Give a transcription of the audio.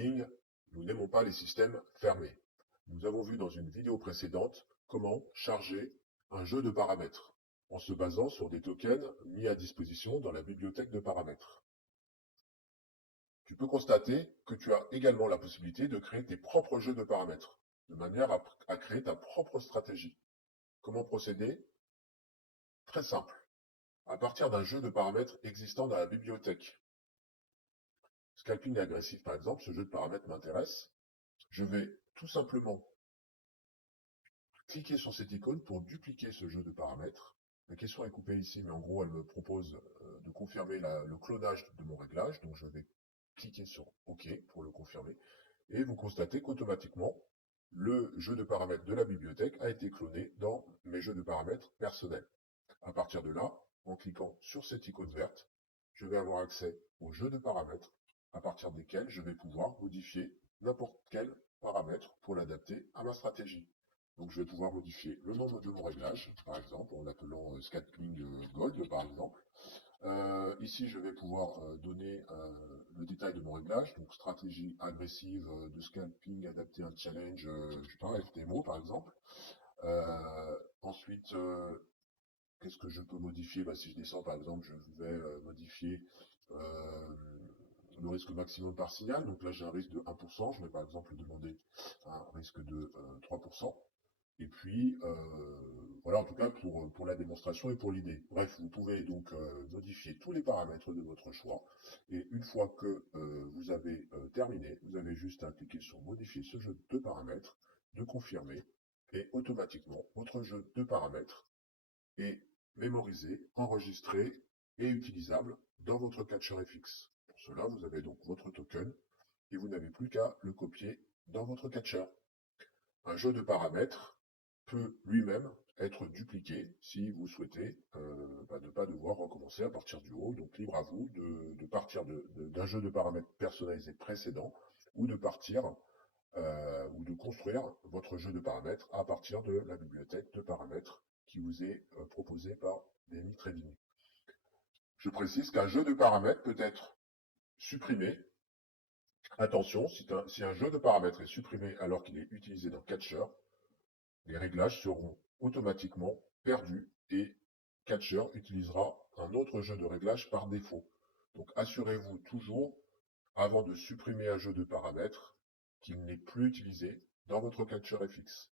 trading, nous n'aimons pas les systèmes fermés. Nous avons vu dans une vidéo précédente comment charger un jeu de paramètres en se basant sur des tokens mis à disposition dans la bibliothèque de paramètres. Tu peux constater que tu as également la possibilité de créer tes propres jeux de paramètres, de manière à créer ta propre stratégie. Comment procéder? Très simple. À partir d'un jeu de paramètres existant dans la bibliothèque. Scalping agressif, par exemple, ce jeu de paramètres m'intéresse. Je vais tout simplement cliquer sur cette icône pour dupliquer ce jeu de paramètres. La question est coupée ici, mais en gros, elle me propose de confirmer le clonage de mon réglage. Donc, je vais cliquer sur OK pour le confirmer. Et vous constatez qu'automatiquement, le jeu de paramètres de la bibliothèque a été cloné dans mes jeux de paramètres personnels. À partir de là, en cliquant sur cette icône verte, je vais avoir accès aux jeux de paramètres à partir desquels je vais pouvoir modifier n'importe quel paramètre pour l'adapter à ma stratégie. Donc je vais pouvoir modifier le nom de mon réglage, par exemple, en l'appelant Scalping Gold, par exemple. Ici, je vais pouvoir donner le détail de mon réglage, donc stratégie agressive de scalping adaptée à un challenge, je sais pas, FTMO par exemple. Ensuite, qu'est-ce que je peux modifier? Si je descends par exemple, je vais modifier le risque maximum par signal. Donc là, j'ai un risque de 1%. Je vais par exemple demander un risque de 3%. Et puis, voilà, en tout cas, pour la démonstration et pour l'idée. Bref, vous pouvez donc modifier tous les paramètres de votre choix. Et une fois que vous avez terminé, vous avez juste à cliquer sur modifier ce jeu de paramètres, de confirmer, et automatiquement, votre jeu de paramètres est mémorisé, enregistré et utilisable dans votre catcher FX. Pour cela, vous avez donc votre token et vous n'avez plus qu'à le copier dans votre catcher. Un jeu de paramètres peut lui-même être dupliqué si vous souhaitez ne pas devoir recommencer à partir du haut. Donc libre à vous de partir d'un jeu de paramètres personnalisé précédent ou de partir ou de construire votre jeu de paramètres à partir de la bibliothèque de paramètres qui vous est proposée par BMI Trading. Je précise qu'un jeu de paramètres peut être supprimé. Attention, si un jeu de paramètres est supprimé alors qu'il est utilisé dans Catcher, les réglages seront automatiquement perdus et Catcher utilisera un autre jeu de réglage par défaut. Donc assurez-vous toujours, avant de supprimer un jeu de paramètres, qu'il n'est plus utilisé dans votre Catcher FX.